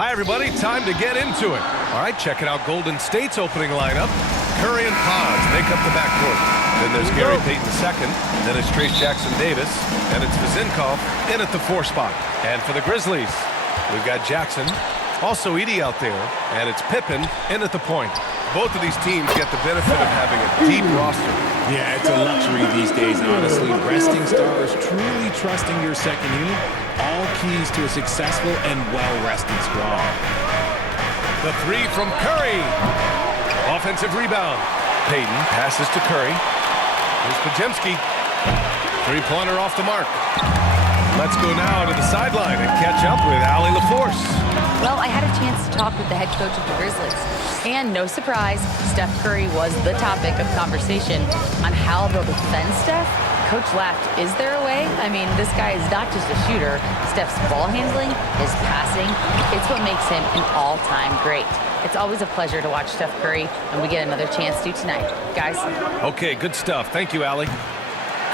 Hi, everybody. Time to get into it. All right, checking out Golden State's opening lineup. Curry and Pons make up the backcourt. Then there's Gary Payton II. Then it's Trayce Jackson-Davis. And it's Vezenkov in at the 4 spot. And for the Grizzlies, we've got Jackson. Also Edey out there. And it's Pippen in at the point. Both of these teams get the benefit of having a deep roster. Yeah, it's a luxury these days, honestly. Resting stars, truly trusting your second unit, all keys to a successful and well-rested squad. The 3 from Curry. Offensive rebound. Payton passes to Curry. Here's Podziemski. 3-pointer off the mark. Let's go now to the sideline and catch up with Allie LaForce. Well, I had a chance to talk with the head coach of the Grizzlies. And no surprise, Steph Curry was the topic of conversation on how they'll defend Steph. Coach laughed, is there a way? I mean, this guy is not just a shooter. Steph's ball handling, his passing, it's what makes him an all-time great. It's always a pleasure to watch Steph Curry, and we get another chance to tonight. Guys. Okay, good stuff. Thank you, Allie.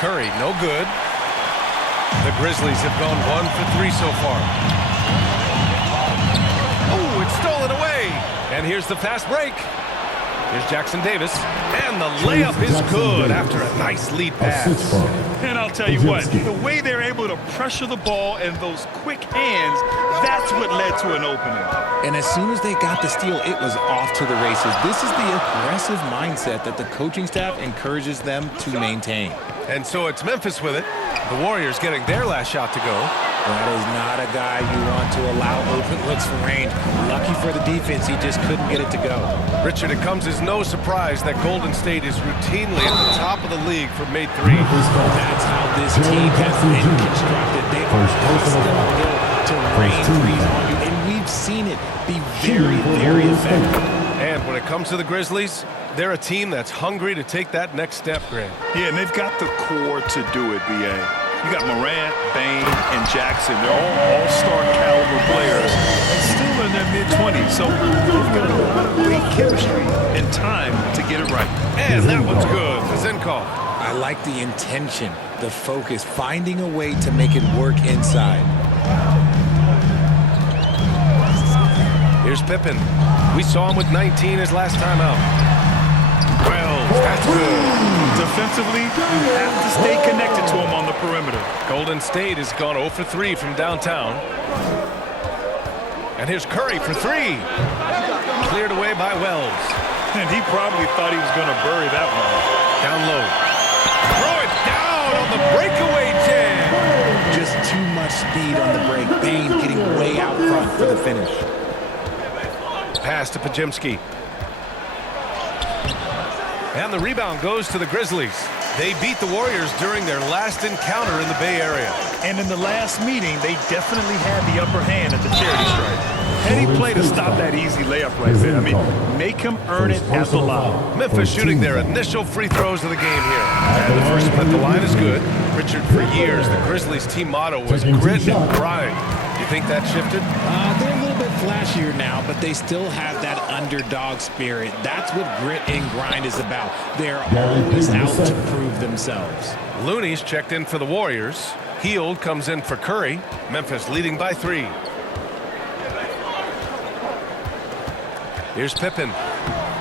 Curry, no good. The Grizzlies have gone 1 for 3 so far. Oh, it's stolen away. And here's the fast break. Here's Jackson-Davis. And the layup is good after a nice lead pass. And I'll tell you what, the way they're able to pressure the ball and those quick hands, that's what led to an opening. And as soon as they got the steal, it was off to the races. This is the aggressive mindset that the coaching staff encourages them to maintain. And so it's Memphis with it. The Warriors getting their last shot to go. That is not a guy you want to allow open looks from range. Lucky for the defense, he just couldn't get it to go. Richard, it comes as no surprise that Golden State is routinely at the top of the league for made threes. That's how this team has been constructed. They are custom built to rain threes on you, and we've seen it be very, very effective. And when it comes to the Grizzlies, they're a team that's hungry to take that next step, Grant. Yeah, and they've got the core to do it, B.A. You got Morant, Bane, and Jackson. They're all all-star caliber players and still in their mid-20s. So they've got a lot of great chemistry and time to get it right. And that one's good. Vezenkov. I like the intention, the focus, finding a way to make it work inside. Here's Pippen. We saw him with 19 his last time out. Wells, that's good. Defensively, you have to stay connected to him on the perimeter. Golden State has gone 0 for 3 from downtown. And here's Curry for 3. Cleared away by Wells. And he probably thought he was going to bury that one. Down low. Throw it down on the breakaway jam. Just too much speed on the break. Bane getting way out front for the finish. Pass to Podziemski. And the rebound goes to the Grizzlies. They beat the Warriors during their last encounter in the Bay Area. And in the last meeting, they definitely had the upper hand at the charity stripe. Heady play to stop that easy layup right there. I mean, make him earn it at the line. Memphis shooting their initial free throws of the game here. And the first one at the line is good. Richard, for years, the Grizzlies team motto was grit and grind. You think that shifted? They're a little bit flashier now, but they still have that underdog spirit. That's what grit and grind is about. They're always out to prove themselves. Looney's checked in for the Warriors. Hield comes in for Curry. Memphis leading by 3. Here's Pippen.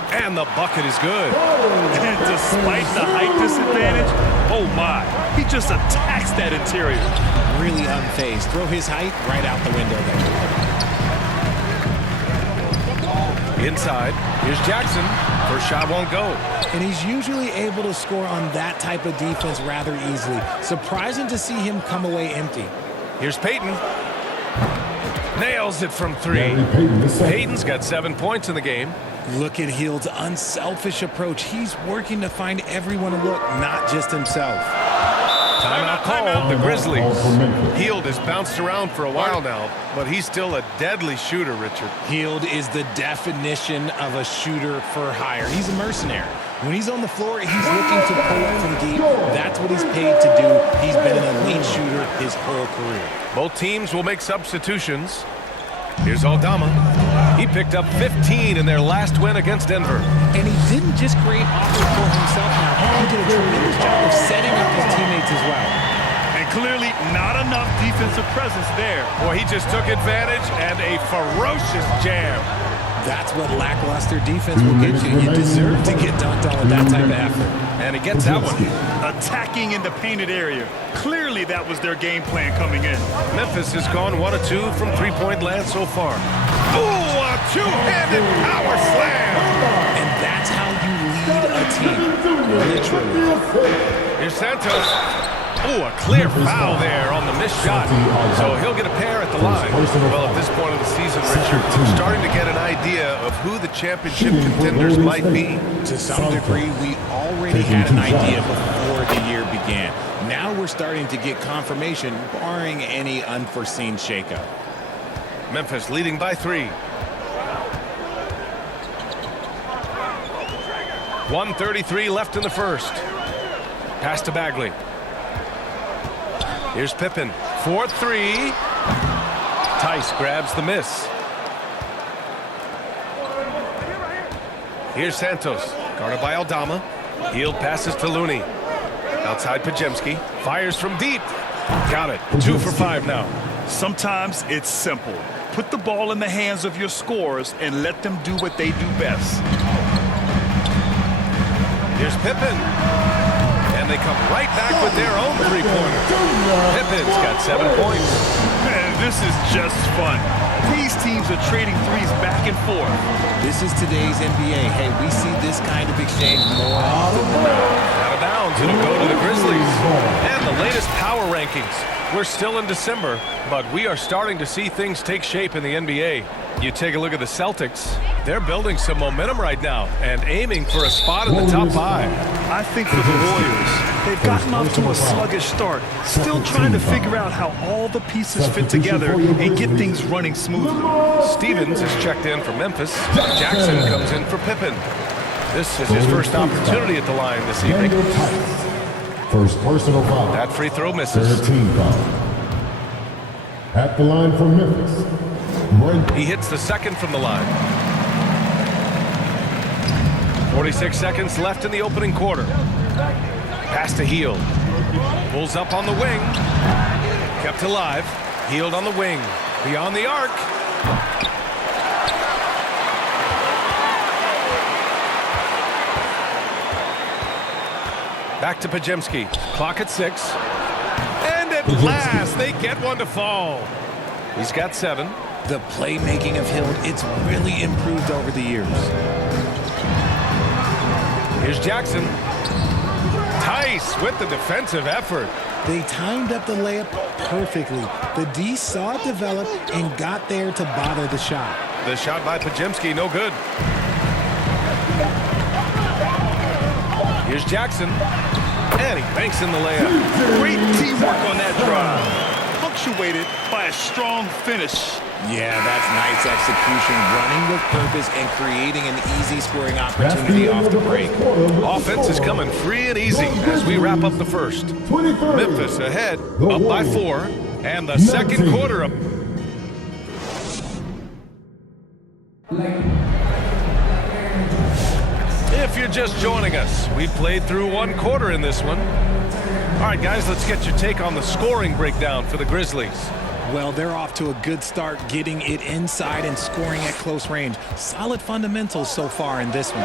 And the bucket is good. And despite the height disadvantage, oh my, he just attacks that interior. Really unfazed. Throw his height right out the window there. Inside, here's Jackson. First shot won't go. And he's usually able to score on that type of defense rather easily. Surprising to see him come away empty. Here's Payton. Nails it from 3. Payton's got 7 points in the game. Look at Hield's unselfish approach. He's working to find everyone a look, not just himself. Timeout called, the Grizzlies. Hield has bounced around for a while now, but he's still a deadly shooter, Richard. Hield is the definition of a shooter for hire. He's a mercenary. When he's on the floor, he's looking to pull up from deep. That's what he's paid to do. He's been an elite shooter his whole career. Both teams will make substitutions. Here's Aldama. He picked up 15 in their last win against Denver. And he didn't just create offense for himself now. He did a tremendous job of setting up his teammates as well. And And clearly not enough defensive presence there. Boy, he just took advantage and a ferocious jam. That's what lackluster defense will get you. You deserve to get dunked on with that type of effort. And he gets that one. Attacking in the painted area. Clearly that was their game plan coming in. Memphis has gone 1 of 2 from three-point land so far. Ooh, a two-handed power slam. And that's how you lead a team, literally. Here's Santos. Ooh, a clear foul there on the missed shot. So he'll get a pair at the line. Well, at this point of the season, Richard, we're starting to get an idea of who the championship contenders might be. To some degree, we already had an idea before the year began. Now we're starting to get confirmation, barring any unforeseen shakeup. Memphis leading by 3. 1:33 left in the first. Pass to Bagley. Here's Pippen. 4-3. Tice grabs the miss. Here's Santos. Guarded by Aldama. Healed passes to Looney. Outside Podziemski. Fires from deep. Got it. 2 for 5 now. Sometimes it's simple. Put the ball in the hands of your scorers and let them do what they do best. Here's Pippen. And they come right back with their own three-pointer. Pippen's got 7 points. Man, this is just fun. These teams are trading threes back and forth. This is today's NBA. Hey, we see this kind of exchange more often than not. Out of bounds, it'll go to the Grizzlies. And the latest power rankings. We're still in December, but we are starting to see things take shape in the NBA. You take a look at the Celtics. They're building some momentum right now and aiming for a spot in the top 5. I think for the Warriors, they've gotten off to a sluggish start, still trying to figure out how all the pieces fit together and get things running smoothly. Stevens is checked in for Memphis. Jackson comes in for Pippen. This is his first opportunity at the line this evening. First personal foul. That free throw misses. 13 foul. At the line for Memphis. He hits the second from the line. 46 seconds left in the opening quarter. Pass to Hield. Pulls up on the wing. Kept alive. Hield on the wing. Beyond the arc. Back to Podziemski. Clock at 6. And at last, they get one to fall. He's got 7. The playmaking of Hield, it's really improved over the years. Here's Jackson. Tice with the defensive effort. They timed up the layup perfectly. The D saw it develop and got there to bother the shot. The shot by Podziemski, no good. Here's Jackson. And he banks in the layup. Great teamwork on that drive. Punctuated by a strong finish. Yeah, that's nice execution, running with purpose and creating an easy scoring opportunity off the break. Offense is coming free and easy as we wrap up the first. Memphis ahead, up by 4, and the second quarter up. If you're just joining us, we played through 1 quarter in this one. All right, guys, let's get your take on the scoring breakdown for the Grizzlies. Well, they're off to a good start, getting it inside and scoring at close range. Solid fundamentals so far in this one.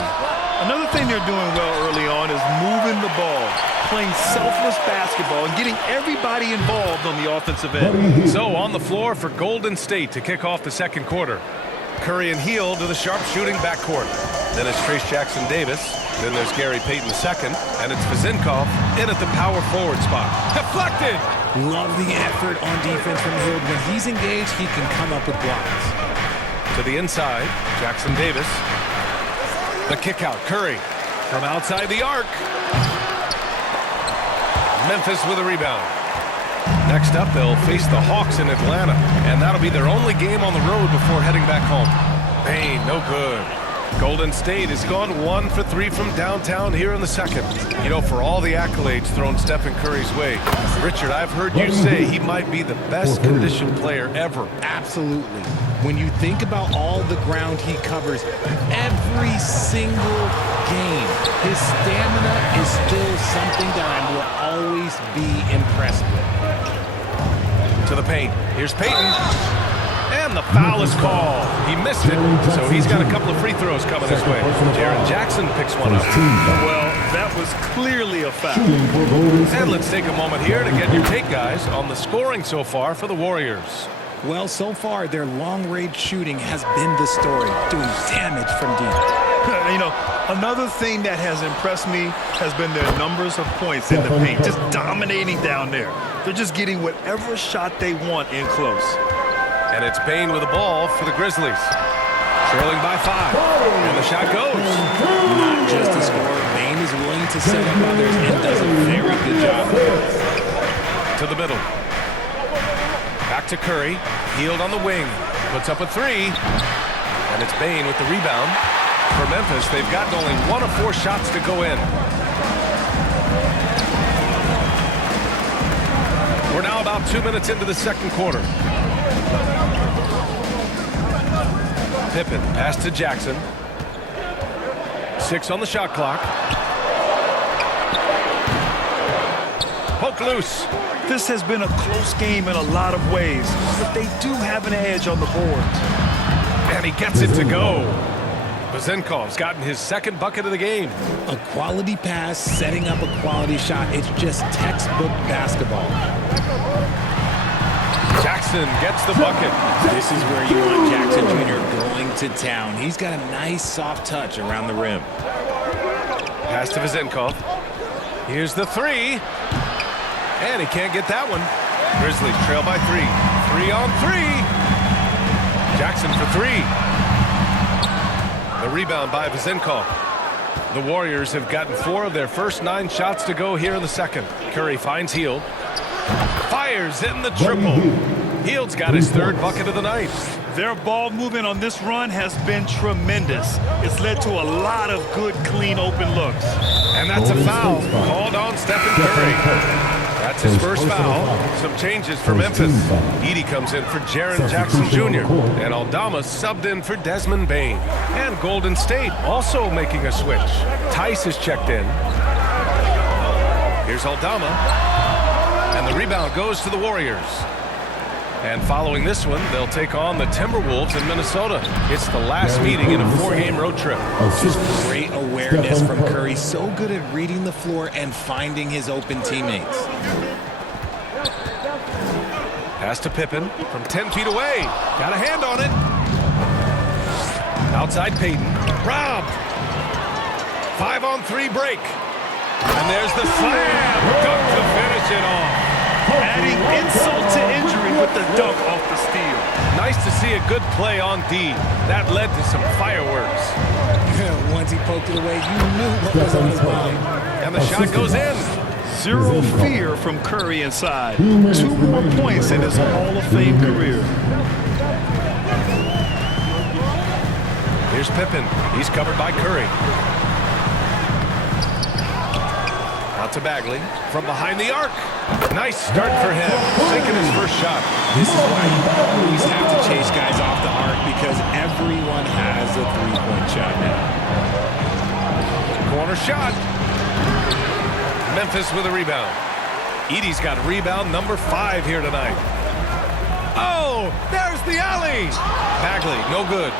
Another thing they're doing well early on is moving the ball, playing selfless basketball, and getting everybody involved on the offensive end. So on the floor for Golden State to kick off the second quarter. Curry and Hield to the sharp-shooting backcourt. Then it's Trace Jackson-Davis. Then there's Gary Payton II. And it's Vezinkov in at the power forward spot. Deflected! Love the effort on defense from Hield. When he's engaged, he can come up with blocks. To the inside, Jackson-Davis. The kick out, Curry. From outside the arc. Memphis with a rebound. Next up, they'll face the Hawks in Atlanta, and that'll be their only game on the road before heading back home. Payne, no good. Golden State has gone 1 for 3 from downtown here in the second. You know, for all the accolades thrown Stephen Curry's way, Richard, I've heard you say he might be the best conditioned player ever. Absolutely. When you think about all the ground he covers every single game, his stamina is still something that I will always be impressed with. to the paint. Here's Payton. And the foul is called. He missed it, so he's got a couple of free throws coming his way. Jaren Jackson picks one up. Well, that was clearly a foul. And let's take a moment here to get your take, guys, on the scoring so far for the Warriors. Well, so far, their long-range shooting has been the story, doing damage from deep. You know, another thing that has impressed me has been their numbers of points in the paint, just dominating down there. They're just getting whatever shot they want in close. And it's Bane with the ball for the Grizzlies. Trailing by 5. And the shot goes. Not just a scorer, Bane is willing to set up others and does a very good job. To the middle. Back to Curry. Healed on the wing. Puts up a 3. And it's Bane with the rebound. For Memphis, they've gotten only 1 of 4 shots to go in. We're now about 2 minutes into the second quarter. Pippen, pass to Jackson. 6 on the shot clock. Poke loose. This has been a close game in a lot of ways, but they do have an edge on the boards. And he gets it to go. Vezenkov's gotten his second bucket of the game. A quality pass, setting up a quality shot. It's just textbook basketball. Jackson gets the bucket. This is where you want Jackson Jr. going to town. He's got a nice soft touch around the rim. Pass to Vezenkov. Here's the 3. And he can't get that one. Grizzlies trail by 3. 3 on 3. Jackson for 3. The rebound by Vezenkov. The Warriors have gotten 4 of their first 9 shots to go here in the second. Curry finds Hield. Fires in the triple. Hield's got his 3rd bucket of the night. Their ball movement on this run has been tremendous. It's led to a lot of good, clean, open looks. And that's a foul called on Stephen Curry. That's his first foul. Some changes for Memphis. Edey comes in for Jaren Jackson Jr. And Aldama subbed in for Desmond Bane. And Golden State also making a switch. Tice is checked in. Here's Aldama. And the rebound goes to the Warriors. And following this one, they'll take on the Timberwolves in Minnesota. It's the last meeting in a 4-game road trip. Great awareness from Curry. So good at reading the floor and finding his open teammates. Pass to Pippen from 10 feet away. Got a hand on it. Outside Payton. Robbed. 5 on 3 break. And there's the slam. Dunk to finish it off. Adding insult to injury with the dunk off the steal. Nice to see a good play on D. That led to some fireworks. Once he poked it away, you knew what was on his mind. And the shot goes in. Zero fear from Curry inside. 2 more points in his Hall of Fame career. Here's Pippen. He's covered by Curry. Out to Bagley from behind the arc. Nice start for him. Sinking his first shot. This is why you always have to chase guys off the arc because everyone has a three-point shot now. Corner shot. Memphis with a rebound. Edey's got rebound number 5 here tonight. Oh, there's the alley. Bagley, no good.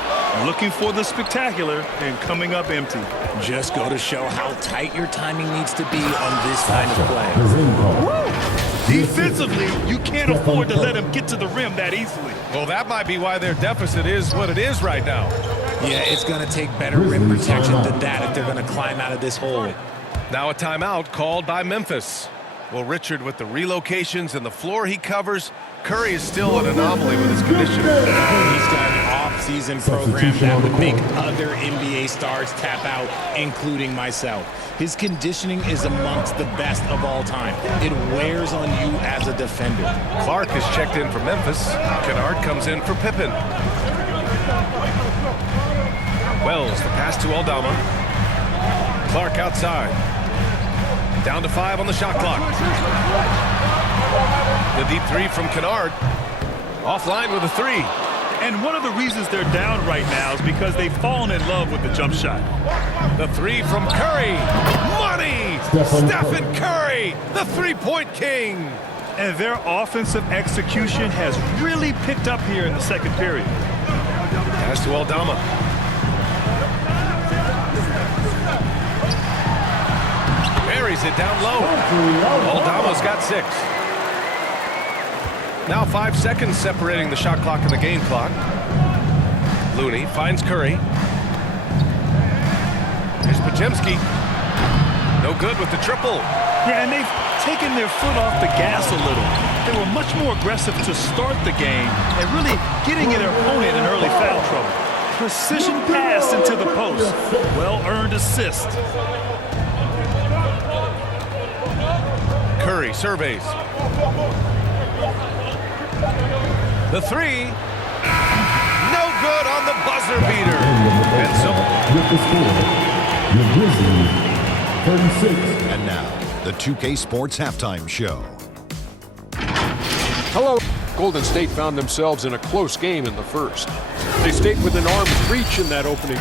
Looking for the spectacular and coming up empty. Just go to show how tight your timing needs to be on this kind of play. Defensively, you can't afford to let him get to the rim that easily. Well, that might be why their deficit is what it is right now. Yeah, it's going to take better rim protection than that if they're going to climb out of this hole. Now a timeout called by Memphis. Well, Richard, with the relocations and the floor he covers, Curry is still an anomaly with his condition. He's got an off-season program that would make other NBA stars tap out, including myself. His conditioning is amongst the best of all time. It wears on you as a defender. Clark is checked in for Memphis. Kennard comes in for Pippen. Wells, the pass to Aldama. Clark outside. Down to 5 on the shot clock. The deep 3 from Kennard. Offline with a 3. And one of the reasons they're down right now is because they've fallen in love with the jump shot. The 3 from Curry. Money! Stephen Curry, the three-point king. And their offensive execution has really picked up here in the second period. Pass to Aldama. Buries it down low. Aldama's got 6. Now 5 seconds separating the shot clock and the game clock. Looney finds Curry. Here's Podziemski. No good with the triple. Yeah, and they've taken their foot off the gas a little. They were much more aggressive to start the game and really getting their opponent in early foul trouble. Precision pass into the post. Well-earned assist. Curry surveys. The 3. No good on the buzzer beater. And so With the score, the Grizzlies 36. And now, the 2K Sports Halftime Show. Hello. Golden State found themselves in a close game in the first. They stayed within arm's reach in that opening.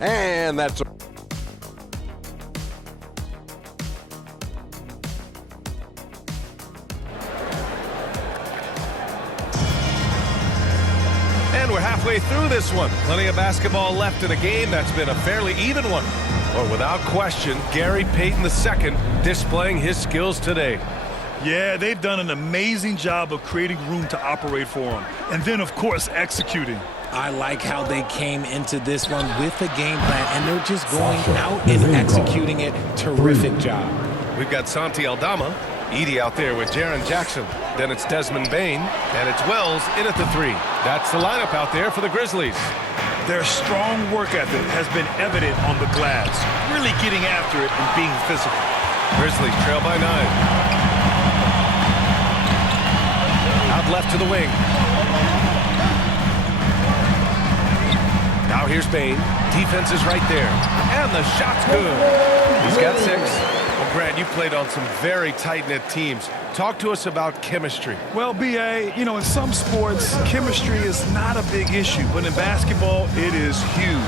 And that's a And we're halfway through this one. Plenty of basketball left in a game that's been a fairly even one. But without question, Gary Payton II displaying his skills today. Yeah, they've done an amazing job of creating room to operate for him. And then, of course, executing. I like how they came into this one with a game plan, and they're just going out and executing it. Terrific job. We've got Santi Aldama, Edey out there with Jaren Jackson. Then it's Desmond Bane, and it's Wells in at the 3. That's the lineup out there for the Grizzlies. Their strong work ethic has been evident on the glass, really getting after it and being physical. Grizzlies trail by 9. Out left to the wing. Now here's Bane. Defense is right there. And the shot's good. He's got 6. Well, Grant, you played on some very tight-knit teams. Talk to us about chemistry. Well, B.A., you know, in some sports, chemistry is not a big issue, but in basketball, it is huge. You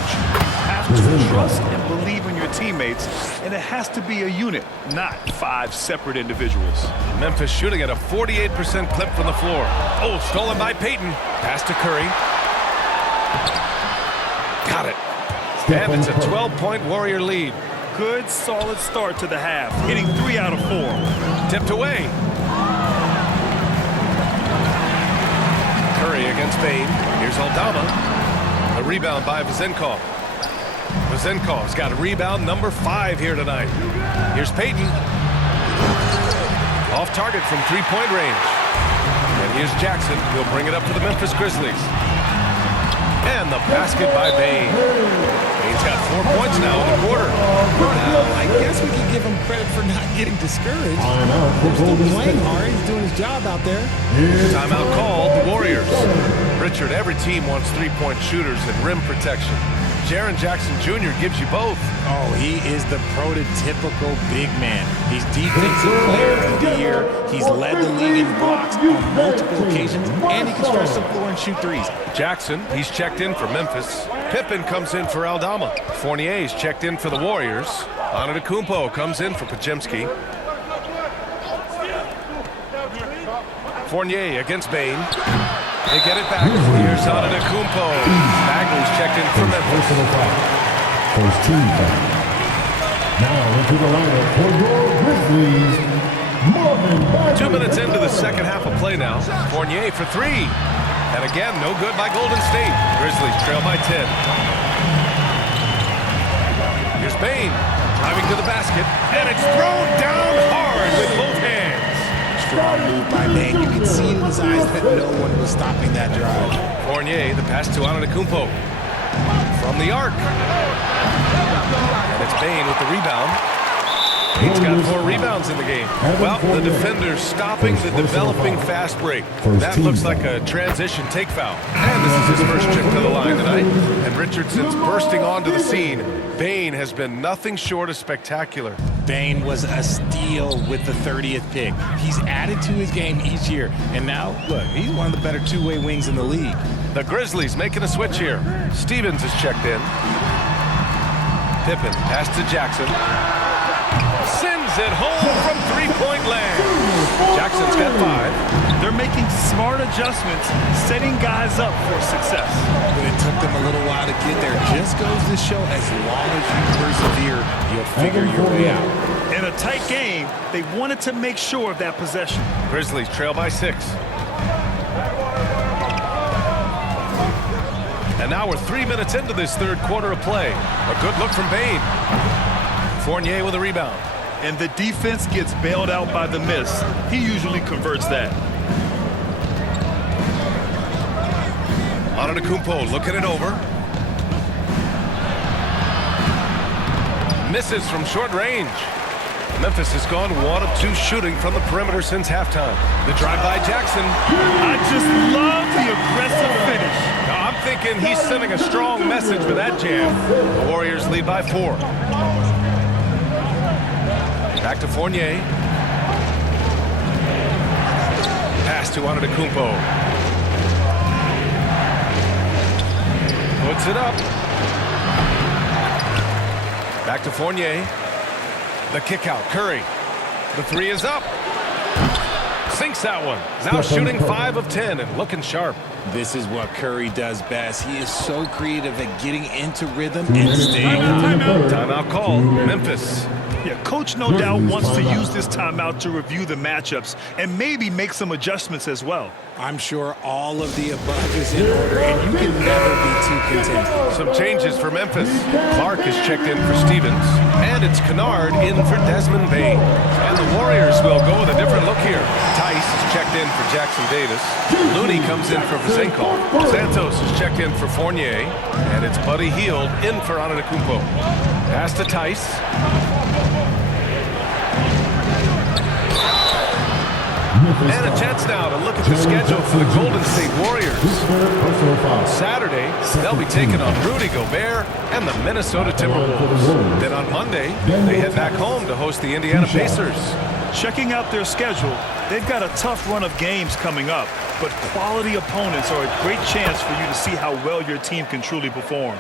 have to trust and believe in your teammates, and it has to be a unit, not 5 separate individuals. Memphis shooting at a 48% clip from the floor. Oh, stolen by Payton. Pass to Curry. Got it. And it's a 12-point Warrior lead. Good, solid start to the half, hitting 3 out of 4. Tipped away. Curry against Bane. Here's Aldama. A rebound by Vezenkov. Vezenkov's got a rebound number 5 here tonight. Here's Payton. Off target from 3-point range. And here's Jackson. He'll bring it up for the Memphis Grizzlies. And the basket by Bane. Bane's got 4 points now in the quarter. Well, I guess we can give him credit for not getting discouraged. Timeout for They're still Golden playing State. hard. He's doing his job out there. Timeout called, the Warriors. Richard, every team wants 3-point shooters and rim protection. Jaren Jackson Jr. gives you both. Oh, he is the prototypical big man. He's defensive player of the year. He's led the league in blocks on multiple occasions, and he can stretch the floor and shoot threes. Jackson, he's checked in for Memphis. Pippen comes in for Aldama. Fournier's checked in for the Warriors. Antetokounmpo comes in for Podziemski. Fournier against Bane. They get it back. Here's Antetokounmpo. Bagley's checked in for Memphis. Personal foul. First team foul. Now into the lineup for your Grizzlies, Marvin Bagley. 2 minutes into the second half of play now. Fournier for 3. And again, no good by Golden State. Grizzlies trail by 10. Here's Bane driving to the basket. And it's thrown down hard with both hands. Strong move by Bane. You can see in his eyes that no one was stopping that drive. Fournier, the pass to Antetokounmpo. From the arc. And it's Bane with the rebound. Bane's got 4 rebounds in the game. Well, the defender's stopping the developing fast break. That looks like a transition take foul. And this is his first trip to the line tonight. And Richardson's bursting onto the scene. Bane has been nothing short of spectacular. Bane was a steal with the 30th pick. He's added to his game each year. And now, look, he's one of the better two-way wings in the league. The Grizzlies making a switch here. Stevens is checked in. Pippen pass to Jackson. Sends it home from three-point land. Jackson's got 5. They're making smart adjustments, setting guys up for success. But it took them a little while to get there. Just goes to show as long as you persevere, you'll figure your way out. In a tight game, they wanted to make sure of that possession. Grizzlies trail by 6. And now we're 3 minutes into this third quarter of play. A good look from Bane. Fournier with a rebound. And the defense gets bailed out by the miss. He usually converts that. Antetokounmpo looking it over. Misses from short range. Memphis has gone 1 of 2 shooting from the perimeter since halftime. The drive by Jackson. I just love the aggressive finish. Now, I'm thinking he's sending a strong message with that jam. The Warriors lead by 4. Back to Fournier. Pass to Antetokounmpo. Puts it up. Back to Fournier. The kick out. Curry. The 3 is up. Sinks that one. Now shooting 5 of 10 and looking sharp. This is what Curry does best. He is so creative at getting into rhythm and staying on. Timeout called. Memphis. Yeah, coach no doubt wants to use this timeout to review the matchups and maybe make some adjustments as well. I'm sure all of the above is in order, and you can never be too content. Some changes for Memphis. Clark is checked in for Stevens. And it's Kennard in for Desmond Bane. And the Warriors will go with a different look here. Tice is checked in for Jackson Davis. Looney comes in for Vezenkov. Santos is checked in for Fournier. And it's Buddy Hield in for Antetokounmpo. Pass to Tice. And a chance now to look at the schedule for the Golden State Warriors. Saturday, they'll be taking on Rudy Gobert and the Minnesota Timberwolves. Then on Monday, they head back home to host the Indiana Pacers. Checking out their schedule, they've got a tough run of games coming up, but quality opponents are a great chance for you to see how well your team can truly perform.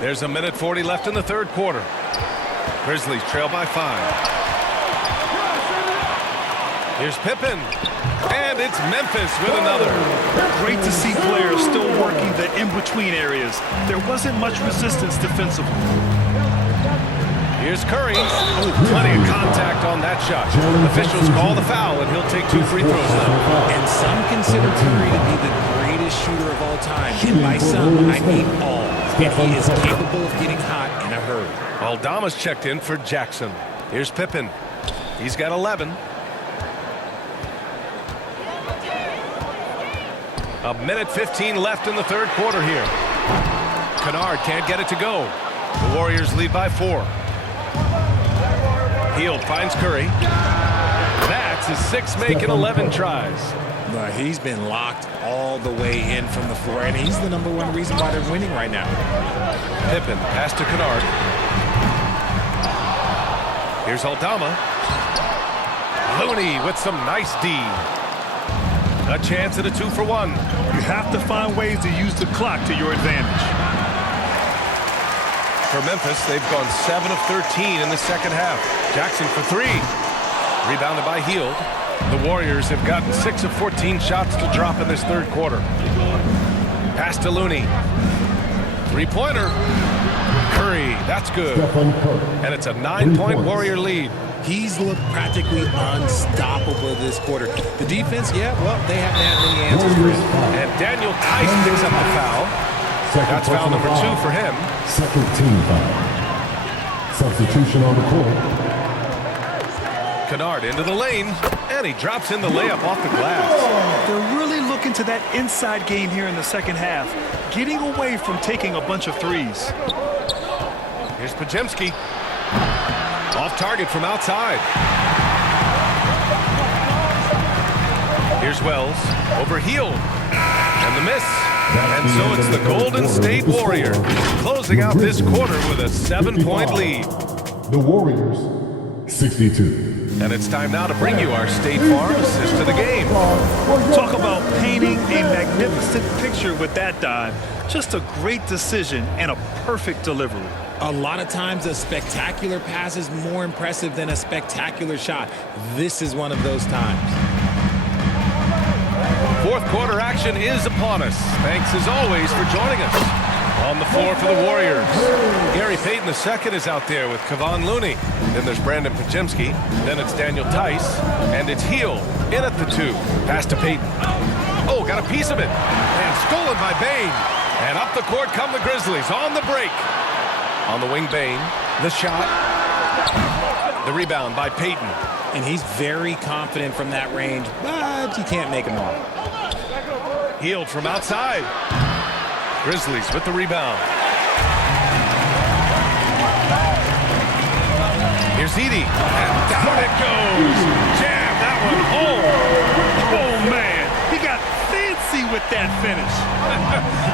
There's a minute 40 left in the third quarter. Grizzlies trail by 5. Here's Pippen, and it's Memphis with another. Great to see players still working the in-between areas. There wasn't much resistance defensively. Here's Curry. Ooh, plenty of contact on that shot. Officials call the foul, and he'll take 2 free throws now. And some consider Curry to be the greatest shooter of all time. And by some, I mean all. And he is capable of getting hot in a hurry. Aldama's checked in for Jackson. Here's Pippen. He's got 11. A minute 15 left in the third quarter here. Kennard can't get it to go. The Warriors lead by 4. Hield finds Curry. That's his 6th make in 11 tries. But he's been locked all the way in from the floor, and he's the #1 reason why they're winning right now. Pippen pass to Kennard. Here's Aldama. Looney with some nice D. A chance at a 2-for-1. You have to find ways to use the clock to your advantage. For Memphis, they've gone 7 of 13 in the second half. Jackson for 3. Rebounded by Hield. The Warriors have gotten 6 of 14 shots to drop in this third quarter. Pass to Looney. 3-pointer. Curry, that's good. And it's a 9-point Warrior lead. He's looked practically unstoppable this quarter. The defense, yeah, well, they haven't had many answers for him. And Daniel Tice picks up the foul. That's foul number 2 for him. Second team foul. Substitution on the court. Kennard into the lane, and he drops in the layup off the glass. They're really looking to that inside game here in the second half, getting away from taking a bunch of threes. Here's Podziemski. Off target from outside. Here's Wells. Over Hield. And the miss. And so it's the Golden State Warriors closing out this quarter with a 7-point lead. The Warriors, 62. And it's time now to bring you our State Farm assist to the game. Talk about painting a magnificent picture with that dive. Just a great decision and a perfect delivery. A lot of times a spectacular pass is more impressive than a spectacular shot. This is one of those times. Fourth quarter action is upon us. Thanks as always for joining us. On the floor for the Warriors, Gary Payton II is out there with Kevon Looney. Then there's Brandon Podziemski. Then it's Daniel Tice. And it's Hield in at the 2. Pass to Payton. Oh, got a piece of it. And stolen by Bane. And up the court come the Grizzlies on the break. On the wing, Bane. The shot. The rebound by Payton. And he's very confident from that range, but you can't make him all. Hield from outside. Grizzlies with the rebound. Here's Edey. And down it goes. Jam that one home. Oh, man. He got fancy with that finish.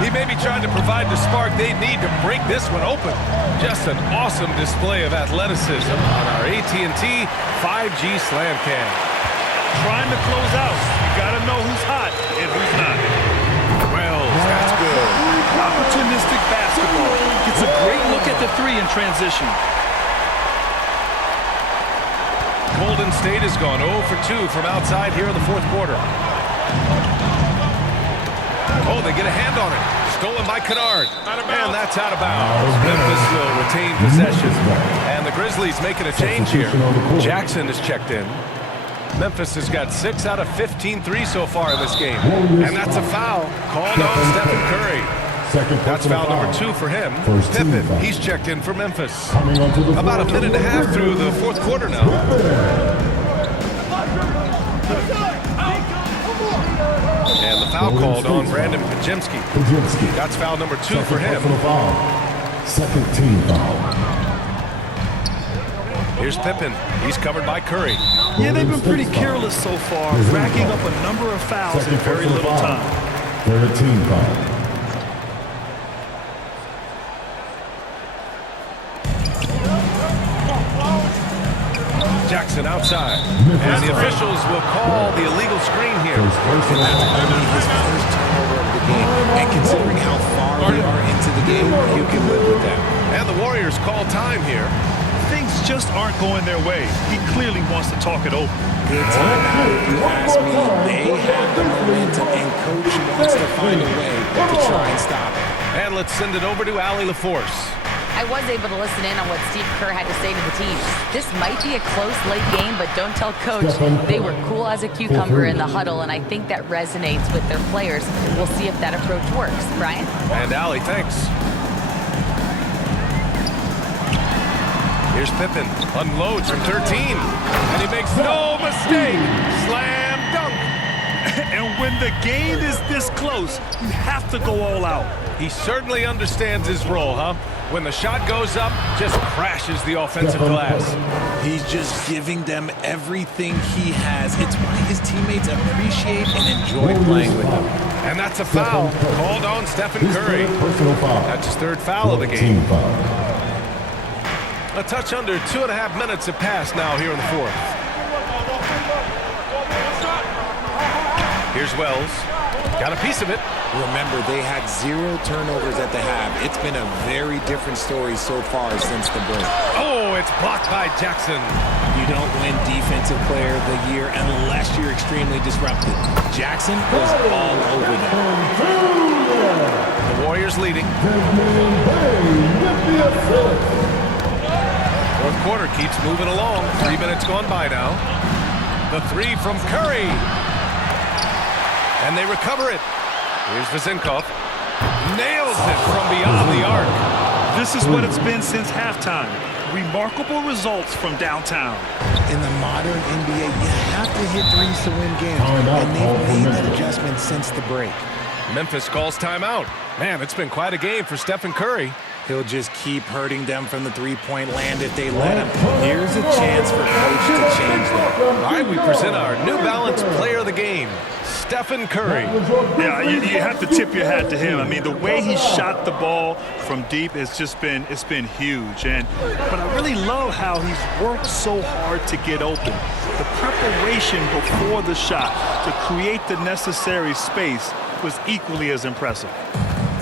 He may be trying to provide the spark they need to break this one open. Just an awesome display of athleticism on our AT&T 5G Slam Cam. Trying to close out. You got to know who's hot and who's not. Wells, that's good. Opportunistic basketball. Gets a great look at the 3 in transition. Golden State has gone 0 for 2 from outside here in the fourth quarter. Oh, they get a hand on it. Stolen by Kennard. And that's out of bounds. Memphis will retain possession. And the Grizzlies making a change here. Jackson is checked in. Memphis has got 6 out of 15 threes so far in this game. And that's a foul called on Stephen Curry. That's foul number 2 for him. Pippen, he's checked in for Memphis. About a minute and a half through the fourth quarter now. And the foul called on Brandon Podziemski. That's foul number 2 for him. Second team foul. Here's Pippen. He's covered by Curry. Yeah, they've been pretty careless so far, racking up a number of fouls in very little time. Third team foul. Jackson outside. And the officials will call the illegal screen here. And that's only his first turnover of the game. And considering how far we are into the game, you can live with that. And the Warriors call time here. Things just aren't going their way. He clearly wants to talk it over. Good timeout, if you ask me. They have the momentum, and Coach wants to find a way to try and stop it. And let's send it over to Allie LaForce. I was able to listen in on what Steve Kerr had to say to the team. This might be a close late game, but don't tell Coach. They were cool as a cucumber in the huddle, and I think that resonates with their players. We'll see if that approach works. Brian? And Allie, thanks. Here's Pippen. Unloads from 13. And he makes no mistake. Slam dunk. And when the game is this close, you have to go all out. He certainly understands his role, huh? When the shot goes up, just crashes the offensive glass. He's just giving them everything he has. It's why his teammates appreciate and enjoy playing with him. And that's a foul called on Stephen Curry. That's his 3rd foul of the game. A touch under 2.5 minutes have passed now here in the fourth. Here's Wells. Got a piece of it. Remember, they had 0 turnovers at the half. It's been a very different story so far since the break. Oh, it's blocked by Jackson. You don't win Defensive Player of the Year unless you're extremely disruptive. Jackson was all over them. The Warriors leading. Fourth quarter keeps moving along. 3 minutes gone by now. The 3 from Curry. And they recover it. Here's Vezenkov. Nails it from beyond the arc. This is what it's been since halftime. Remarkable results from downtown. In the modern NBA, you have to hit threes to win games. And they've made that adjustment since the break. Memphis calls timeout. Man, it's been quite a game for Stephen Curry. He'll just keep hurting them from the three-point land if they let him. Here's a chance for Coach to change that. All right, we present our New Balance Player of the Game, Stephen Curry. Yeah, you have to tip your hat to him. I mean, the way he shot the ball from deep has just been, it's been huge. But I really love how he's worked so hard to get open. The preparation before the shot to create the necessary space was equally as impressive.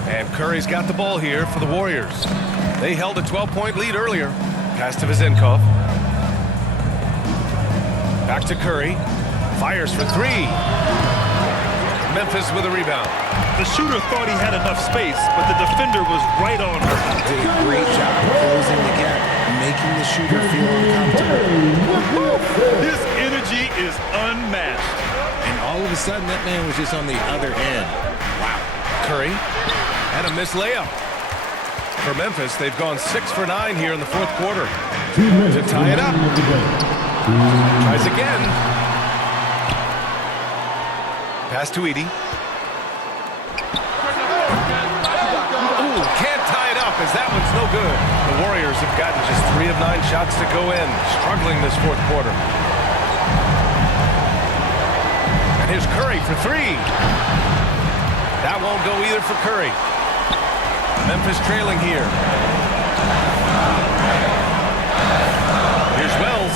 And Curry's got the ball here for the Warriors. They held a 12-point lead earlier. Pass to Vizenkov. Back to Curry. Fires for three. Memphis with a rebound. The shooter thought he had enough space, but the defender was right on her. Did a great job of closing the gap, making the shooter feel uncomfortable. His energy is unmatched. And all of a sudden, that man was just on the other end. Wow. Curry and a missed layup. For Memphis, they've gone 6 for 9 here in the fourth quarter. 2 minutes To tie it up. remaining in the game. Tries again. Pass to Edey. Ooh, can't tie it up as that one's no good. The Warriors have gotten just 3 of 9 shots to go in, struggling this fourth quarter. And here's Curry for 3. That won't go either for Curry. Memphis trailing here. Here's Wells.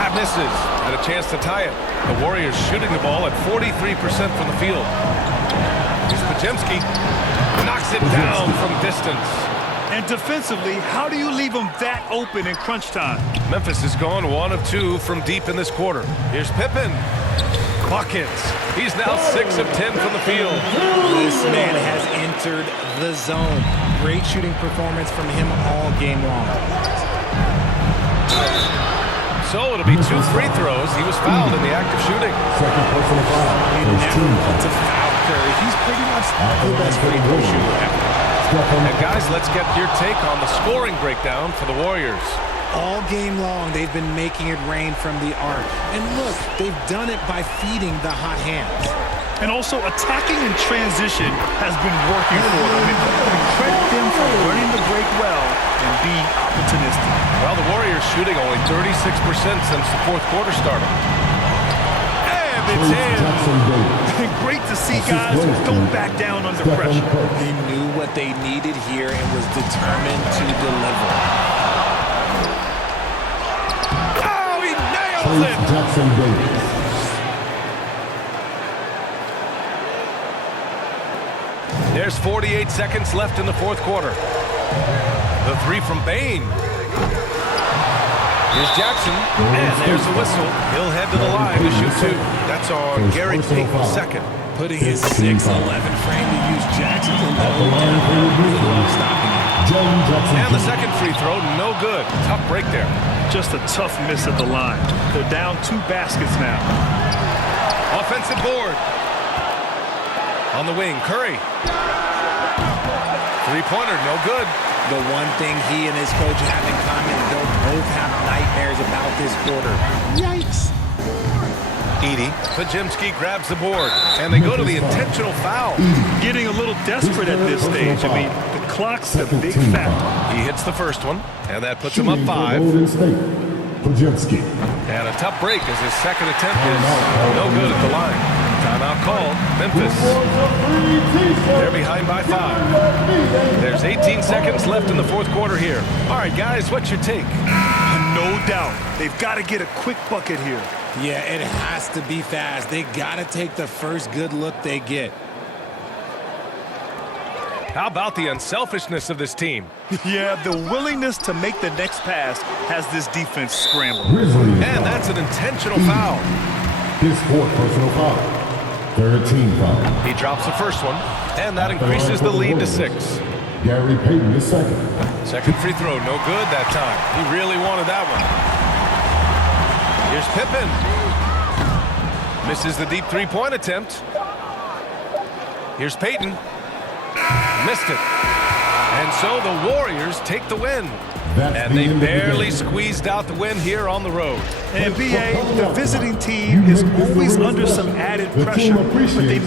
That misses. And a chance to tie it. The Warriors shooting the ball at 43% from the field. Here's Podziemski. Knocks it down from distance. And defensively, how do you leave him that open in crunch time? Memphis has gone 1 of 2 from deep in this quarter. Here's Pippen. Buckets. He's now 6 of 10 from the field. This man has entered the zone. Great shooting performance from him all game long. So it'll be 2 free throws. He was fouled in the act of shooting. Second personal foul. You First never team want to foul. foul Curry. He's pretty much the best free throw shooter ever. Stephen And guys, let's get your take on the scoring breakdown for the Warriors. All game long, they've been making it rain from the arc. And look, they've done it by feeding the hot hands. And also, attacking in transition has been working for them. I mean, we credit them for learning to break well and being opportunistic. Well, the Warriors shooting only 36% since the fourth quarter started. And it's in. Jackson Davis. Great to see guys who don't back down under Stephen pressure. Curry. He knew what they needed here and was determined to deliver. Oh, he nails Chase it. Jackson Davis. There's 48 seconds left in the fourth quarter. The 3 from Bain. Here's Jackson, and there's the whistle. He'll head to the line to shoot 2. That's on Gary Payton's second. Putting his 6'11" frame to use Jackson to load down. Good luck stopping him. James Jackson. And the second free throw, no good. Tough break there. Just a tough miss at the line. They're down 2 baskets now. Offensive board. On the wing, Curry. Three-pointer, no good. The one thing he and his coach have in common, they'll both have nightmares about this quarter. Yikes. Edey. Podziemski grabs the board, and they go to the intentional foul. Getting a little desperate at this stage. I mean, the clock's a Second big team factor. foul. He hits the first one, and that puts him up Shooting for 5. Golden State. Podziemski. And a tough break as his second attempt is no good at the line. Timeout called. Memphis. They're behind by 5. There's 18 seconds left in the fourth quarter here. All right, guys, what's your take? No doubt. They've got to get a quick bucket here. Yeah, it has to be fast. They got to take the first good look they get. How about the unselfishness of this team? Yeah, the willingness to make the next pass has this defense scrambled. Grizzlies. And that's an intentional foul. His 4th personal foul. Third team foul. He drops the first one, and that increases the lead to 6. Gary Payton is second. Second free throw, no good that time. He really wanted that one. Here's Pippen. Misses the deep three-point attempt. Here's Payton. Missed it. And so the Warriors take the win. And they barely squeezed out the win here on the road. And BA, the visiting team is always under some added pressure, but they